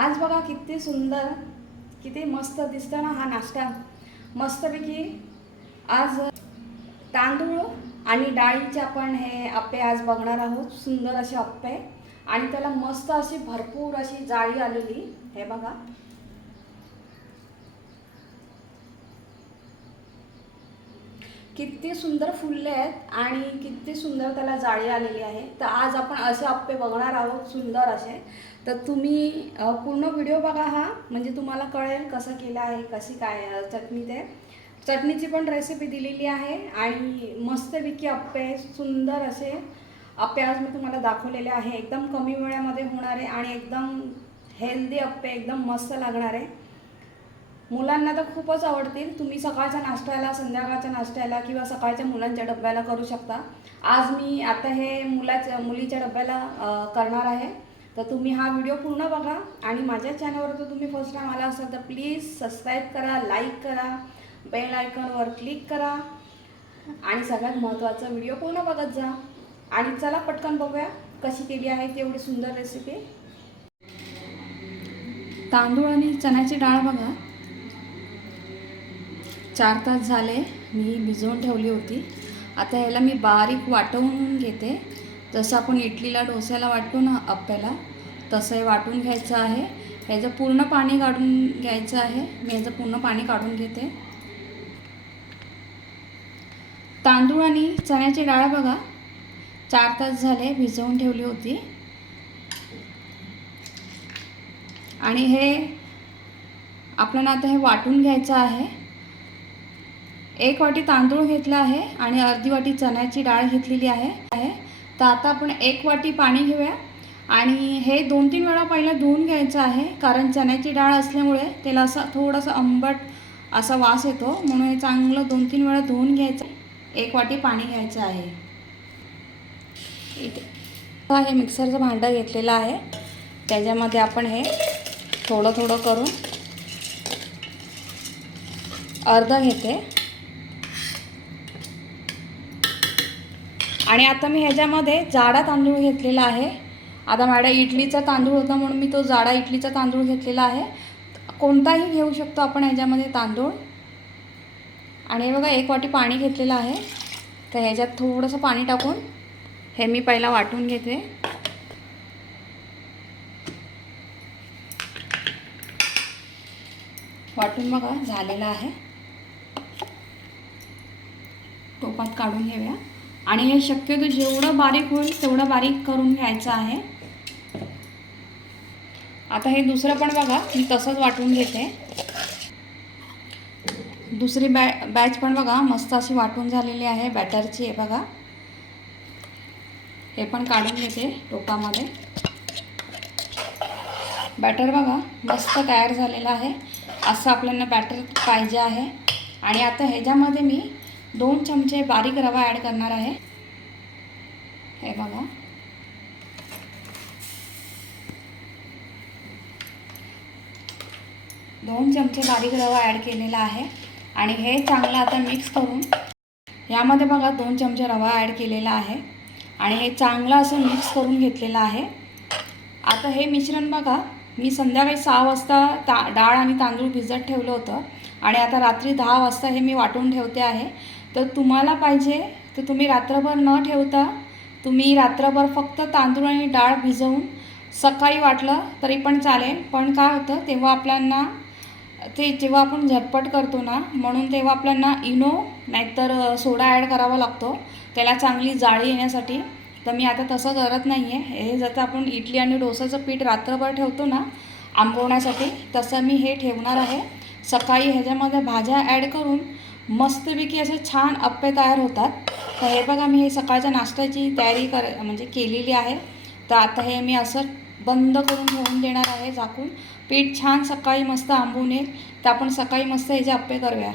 आज बघा किती सुंदर किती मस्त दिसतं ना हा नाश्ता. मस्तपैकी आज तांदूळ आणि डाळीचे आपण हे आप्पे आज बघणार आहोत. सुंदर असे आप्पे. आणि त्याला मस्त अशी भरपूर अशी जाळी आलेली. हे बघा. किती सुंदर फुलले आहेत आणि किती सुंदर त्याला जाळी आलेली आहे. तर आज आपण असे आप्पे बघणार आहोत. सुंदर असे. तर तुम्ही पूर्ण व्हिडिओ बघा हा. म्हणजे तुम्हाला कळेल कसं केलं आहे कशी काय चटणी ते. चटणीची पण रेसिपी दिलेली आहे. आणि मस्तपैकी अप्पे सुंदर असे अप्पे आज मी तुम्हाला दाखवलेले आहे. एकदम कमी वेळामध्ये होणारे आणि एकदम हेल्दी अप्पे एकदम मस्त लागणारे. मुलांना तर खूपच आवडतील. तुम्ही सकाळच्या नाश्त्याला संध्याकाळच्या नाश्त्याला किंवा सकाळच्या मुलांच्या डब्याला करू शकता. आज मी आता हे मुलाच्या मुलीच्या डब्याला करणार आहे. तर तुम्ही हा व्हिडिओ पूर्ण बघा आणि माझ्या चॅनलवर जर तुम्ही फर्स्ट टाइम आला असाल तर प्लीज सबस्क्राईब करा लाईक करा बेल आयकॉनवर क्लिक करा आणि सगळ्यात महत्त्वाचा व्हिडिओ पूर्ण बघत जा. आणि चला पटकन बघूया कशी केली आहे तेवढी सुंदर रेसिपी तांदूळ आणि चण्याची डाळ बघा. चार तास झाले मी भिजवून ठेवली होती. आता ह्याला मी बारीक वाटवून घेते. जसं आपण इडलीला डोस्याला वाटतो ना अप्प्याला तसं हे वाटून घ्यायचं आहे. ह्याचं पूर्ण पाणी काढून घ्यायचं आहे. मी ह्याचं पूर्ण पाणी काढून घेते. तांदूळ आणि चण्याची डाळ बघा. चार तास झाले भिजवून ठेवली होती. आणि हे आपल्याला आता हे वाटून घ्यायचं आहे. एक वाटी तांदूळ घेतला आहे आणि अर्धी वाटी चण्याची डाळ घेतलेली आहे. तर आता आपण एक वाटी पाणी घेऊया. आणि हे दोन तीन वेळा पहिलं धुवून घ्यायचं आहे कारण चण्याची डाळ असल्यामुळे त्याला असं थोडंसं आंबट असा वास येतो. म्हणून हे चांगलं दोन तीन वेळा धुवून घ्यायचं. एक वाटी पाणी घ्यायचं आहे. इथे हे मिक्सरचं भांडं घेतलेलं आहे. त्याच्यामध्ये आपण हे थोडं थोडं करून अर्ध घेते. आणि आता मी ह्याच्यामध्ये जाडा तांदूळ घेतलेला आहे. आता माझ्या इडलीचा तांदूळ होता म्हणून मी तो जाडा इडलीचा तांदूळ घेतलेला आहे. कोणताही घेऊ शकतो आपण ह्याच्यामध्ये तांदूळ. आणि हे बघा एक वाटी पाणी घेतलेलं आहे. तर ह्याच्यात थोडंसं पाणी टाकून हे मी पहिला वाटून घेते. वाटून बघा झालेलं आहे. टोपात काढून घेऊया. आणि हे शक्यतो जेवढं बारीक होईल तेवढं बारीक करून घ्यायचं आहे. आता हे दुसरं पण बघा मी तसंच वाटून घेते. दुसरी बॅ बॅच पण बघा मस्त अशी वाटून झालेली आहे बॅटरची आहे बघा. हे पण काढून घेते टोकामध्ये बॅटर बघा मस्त तयार झालेलं आहे. असं आपल्याला बॅटर पाहिजे आहे. आणि आता ह्याच्यामध्ये मी दोन चमचे बारीक रवा ॲड करणार आहे. हे बघा. दोन चमचे बारीक रवा ॲड केलेला आहे आणि हे चांगलं आता मिक्स करून यामध्ये बघा दोन चमचे रवा ॲड केलेला आहे आणि हे चांगलं असं मिक्स करून घेतलेलं आहे. आता हे मिश्रण बघा मी संध्याकाळी सहा वाजता ता डाळ आणि तांदूळ भिजत ठेवलं होतं आणि आता रात्री दहा वाजता हे मी वाटून ठेवते आहे. तर तुम्हाला पाहिजे तर तुम्ही रात्रभर न ठेवता तुम्ही रात्रभर फक्त तांदूळ आणि डाळ भिजवून सकाळी वाटलं तरी पण चालेल. पण काय होतं तेव्हा आपल्यांना ते जेव्हा आपण झटपट करतो ना म्हणून तेव्हा आपल्यांना इनो नाहीतर सोडा ॲड करावा लागतो. त्याला चांगली जाळी येण्यासाठी. तर मी आता तसं करत नाही आहे हे जसं आपण इडली आणि डोसाचं पीठ रात्रभर ठेवतो ना आंबवण्यासाठी तसं मी हे ठेवणार आहे. सकाळी ह्याच्यामध्ये भाज्या ॲड करून मस्तपैकी असे छान अप्पे तयार होतात. तर हे बघा मी हे सकाळच्या नाश्त्याची तयारी कर म्हणजे केलेली आहे. तर आता हे मी असं बंद करून ठेवून देणार आहे झाकून. पीठ छान सकाळी मस्त आंबून येईल. तर आपण सकाळी मस्त ह्याचे अप्पे करूया.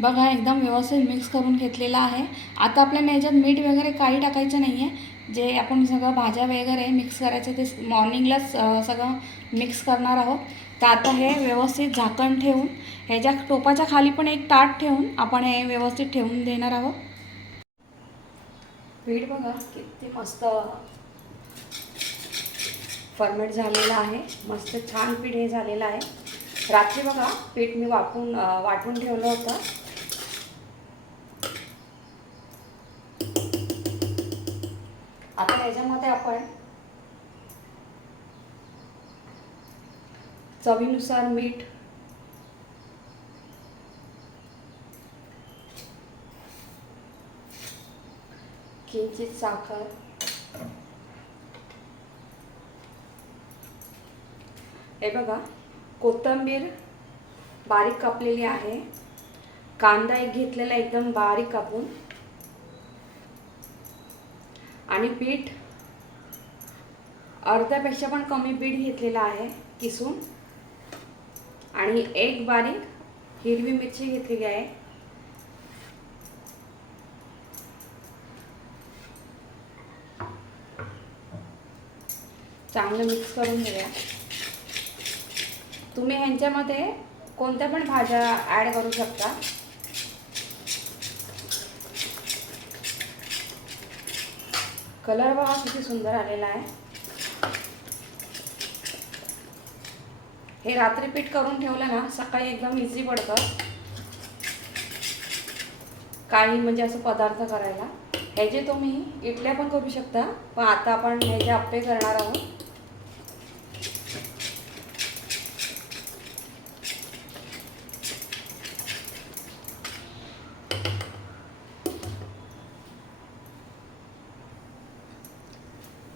बघा एकदम व्यवस्थित मिक्स करून घेतलेला आहे. आता आपल्याला याच्यात मीठ वगैरे काही टाकायचं नाही आहे जे आपण सगळं भाज्या वगैरे मिक्स करायचं ते मॉर्निंगलाच सगळं मिक्स करणार आहोत. तर आता हे व्यवस्थित झाकण ठेवून ह्याच्या टोपाच्या खाली पण एक ताट ठेवून आपण हे व्यवस्थित ठेवून देणार आहोत. पीठ बघा किती मस्त फर्मेट झालेलं आहे. मस्त छान पीठ हे झालेलं आहे. रात्री बघा पीठ मी वापून वाटून ठेवलं होतं. आता याच्यामध्ये आपण चवीनुसार मीठ. किंचित साखर. हे बघा कोथिंबीर बारीक कापलेली आहे. कांदा एक घेतलेला एकदम बारीक कापून. आणि पीठ अर्ध्यापेक्षा पण कमी पीठ घेतलेलं आहे किसून. आणि एक बारीक हिरवी मिरची घेतलेली आहे. चांगलं मिक्स करून घेऊया. तुम्ही ह्यांच्यामध्ये कोणत्या पण भाज्या ॲड करू शकता. कलर बघा किती सुंदर आलेला आहे. हे रात्री पीठ करून ठेवलं ना सकाळी एकदम इझी पडतं. काही म्हणजे असं पदार्थ करायला. ह्याचे तुम्ही इडल्या पण करू शकता पण आता आपण ह्याचे आप्पे करणार आहोत.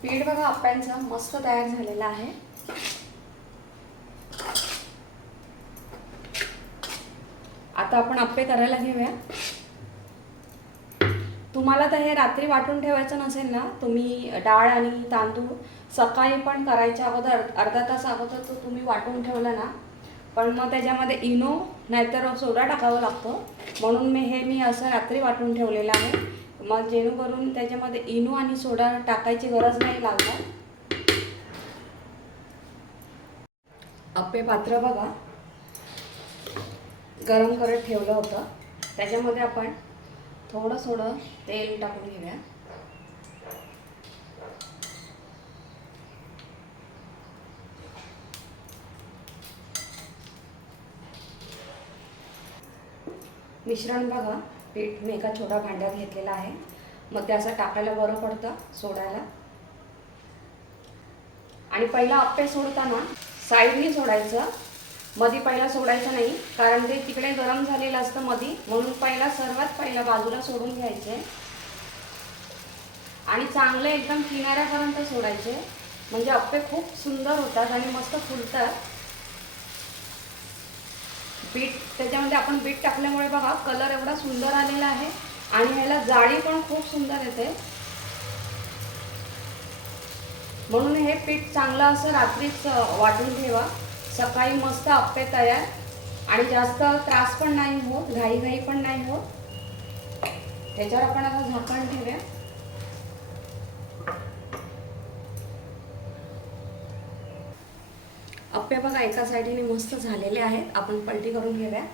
पीठ बघा आप्यांचं मस्त तयार झालेलं आहे. आता आपण आप्पे करायला घेऊया. तुम्हाला तर हे रात्री वाटून ठेवायचं नसेल ना तुम्ही डाळ आणि तांदूळ सकाळी पण करायच्या अगोदर अर्धा तास अगोदर तो तुम्ही वाटून ठेवला ना पण मग त्याच्यामध्ये इनो नाहीतर सोडा टाकावा लागतो. म्हणून मी हे मी असं रात्री वाटून ठेवलेलं आहे. मग जेणेकरून त्याच्यामध्ये इनो आणि सोडा टाकायची गरज नाही लागणार. अप्पे पात्र बघा. गरम करत ठेवलं होतं. त्याच्यामध्ये आपण थोडं थोडं तेल टाकून घेऊया. मिश्रण बघा पीठ मी एका छोट्या भांड्यात घेतलेलं आहे. मग ते असं टाकायला बरं पडतं सोडायला. आणि पहिला आप्पे सोडताना साईडनी सोडायचं. मधी पहिला सोडायचं नाही कारण ते तिकडे गरम झालेलं असतं मधी म्हणून पहिला सर्वात पहिला बाजूला सोडून घ्यायचे. आणि चांगले एकदम किनाऱ्यापर्यंत सोडायचे. म्हणजे अप्पे खूप सुंदर होतात आणि मस्त फुलतात. बीट त्याच्यामध्ये आपण बीट टाकल्यामुळे बघा कलर एवढा सुंदर आलेला आहे आणि ह्याला जाळी पण खूप सुंदर येते. म्हणून हे पीठ चांगलं असं रात्रीच वाटून ठेवा. सकाळी मस्त अप्पे तयार. आणि जास्त त्रास पण नाही होत घाई घाई पण नाही होत. त्याच्यावर आपण आता झाकण ठेवूया. अप्पे बघा एका साईडीने मस्त झालेले आहेत. आपण पलटी करून घेऊया.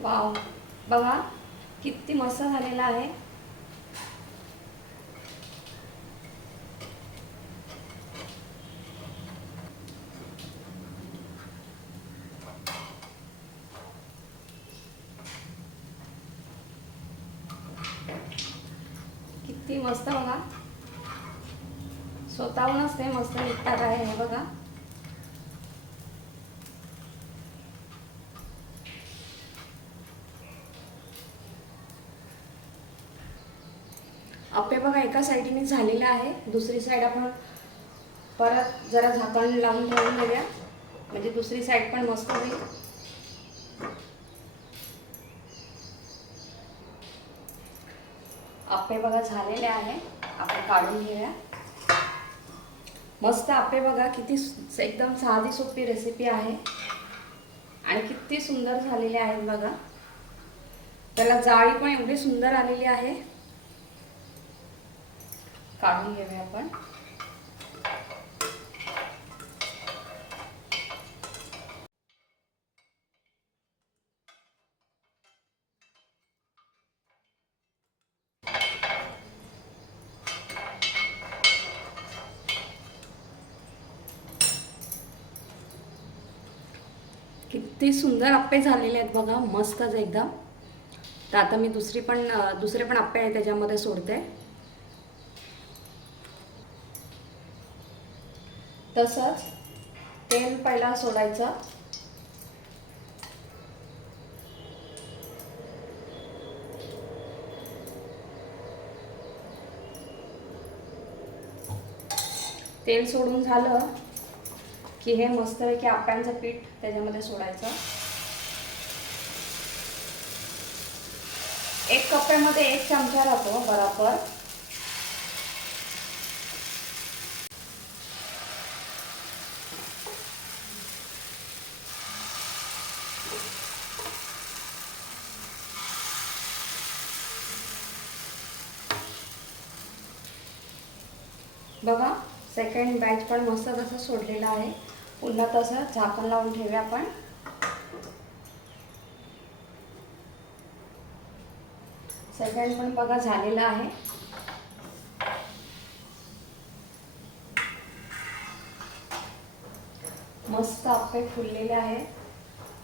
वाव. बघा किती मस्त झालेला आहे किती मस्त बघा. स्वतःहूनच ते मस्त निघतात आहे हे बघा. अप्पे बघा एका साईडने झालेलं आहे. दुसरी साईड आपण परत जरा झाकण लावून ठेवून देऊया म्हणजे दुसरी साईड पण मस्त होईल. आप्पे बघा झालेले आहे. आपण काढून घेऊया. मस्त आप्पे बघा किती एकदम साधी सोपी रेसिपी आहे. आणि किती सुंदर झालेले आहेत बघा. त्याला जाळी पण एवढी सुंदर आलेली आहे. काढून घेऊया आपण. किती सुंदर आप्पे झालेले आहेत बघा मस्तच एकदम. तर आता मी दुसरी पण दुसरे पण आप्पे आहे त्याच्यामध्ये सोडते. तसंच तेल पहिला सोडायचं. तेल सोडून झालं. की हे मस्तपैकी आप्यांचं पीठ त्याच्यामध्ये सोडायचं. एक कप्प्यामध्ये एक चमचा राहतो बरोबर. बघा सेकंड बॅच पण मस्त तसं सोडलेलं आहे. पुन्हा तसं झाकण लावून ठेवूया आपण. सेकंड पण बघा झालेलं आहे. मस्त अप्पे फुललेले आहे.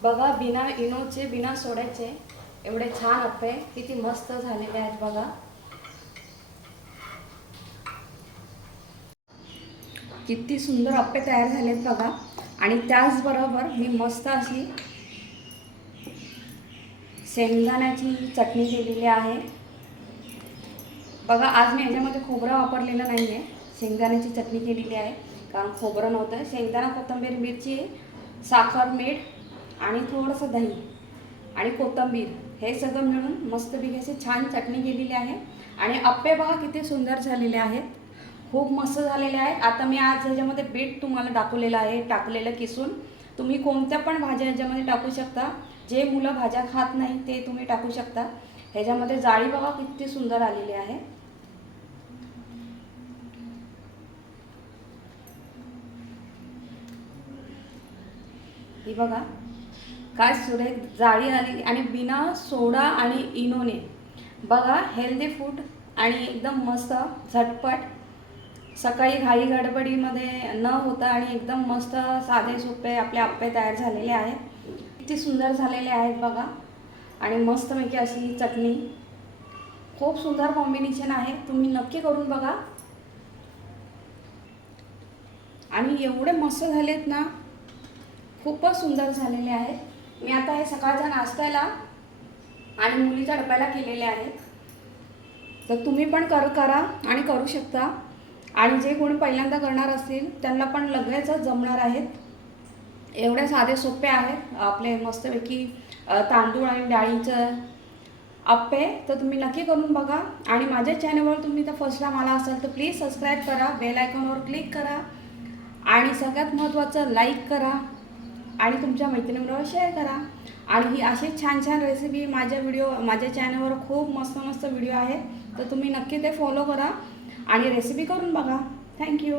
बघा बिना इनोचे बिना सोड्याचे एवढे छान अप्पे किती मस्त झालेले आहेत बघा. किती सुंदर अप्पे तयार झालेत बघा. आणि त्याचबरोबर मी मस्त अशी शेंगदाण्याची चटणी केलेली आहे. बघा आज मी याच्यामध्ये खोबरं वापरलेलं नाही आहे शेंगदाण्याची चटणी केलेली आहे कारण खोबरं नव्हतं. शेंगदाणा कोथिंबीर मिरची साखर मीठ आणि थोडंसं दही आणि कोथिंबीर हे सगळं मिळून मस्तपैकी अशी छान चटणी केलेली आहे. आणि अप्पे बघा किती सुंदर झालेले आहेत. खूप मस्त झालेले आहेत. आता मी आज ह्याच्यामध्ये बीट तुम्हाला दाखवलेलं आहे. टाकलेलं किसून. तुम्ही कोणत्या पण भाज्या ह्याच्यामध्ये टाकू शकता. जे मुलं भाज्या खात नाही ते तुम्ही टाकू शकता. ह्याच्यामध्ये जाळी बघा किती सुंदर आलेली आहे. ही बघा काय सुरेख जाळी आली. आणि बिना सोडा आणि इनोने. बघा हेल्दी फूड आणि एकदम मस्त झटपट. सकाळी घाई गडबडीमध्ये न होता आणि एकदम मस्त साधे सोपे आपले आप्पे तयार झालेले आहेत. किती सुंदर झालेले आहेत बघा. आणि मस्तपैकी अशी चटणी. खूप सुंदर कॉम्बिनेशन आहे. तुम्ही नक्की करून बघा. आणि एवढे मस्त झालेत ना खूपच सुंदर झालेले आहेत. मी आता हे सकाळच्या नाश्त्याला आणि मुलीच्या डब्याला केलेले आहेत. तर तुम्ही पण कर करा आणि करू शकता. आणि जे कोणी पहिल्यांदा करणार असतील त्यांना पण लगेच जमणार आहेत. एवढे साधे सोपे आहेत. आपले मस्तपैकी तांदूळ आणि डाळीचं अप्पे तर तुम्ही नक्की करून बघा. आणि माझ्या चॅनलवर तुम्ही तर फर्स्ट टाइम आला असाल तर प्लीज सबस्क्राईब करा बेल आयकॉनवर क्लिक करा. आणि सगळ्यात महत्त्वाचं लाईक करा. आणि तुमच्या मैत्रिणीबरोबर शेअर करा. आणि ही अशी छान छान रेसिपी माझ्या व्हिडिओ माझ्या चॅनलवर खूप मस्त मस्त व्हिडिओ आहेत. तर तुम्ही नक्की ते फॉलो करा. आणि रेसिपी करून बघा. थँक्यू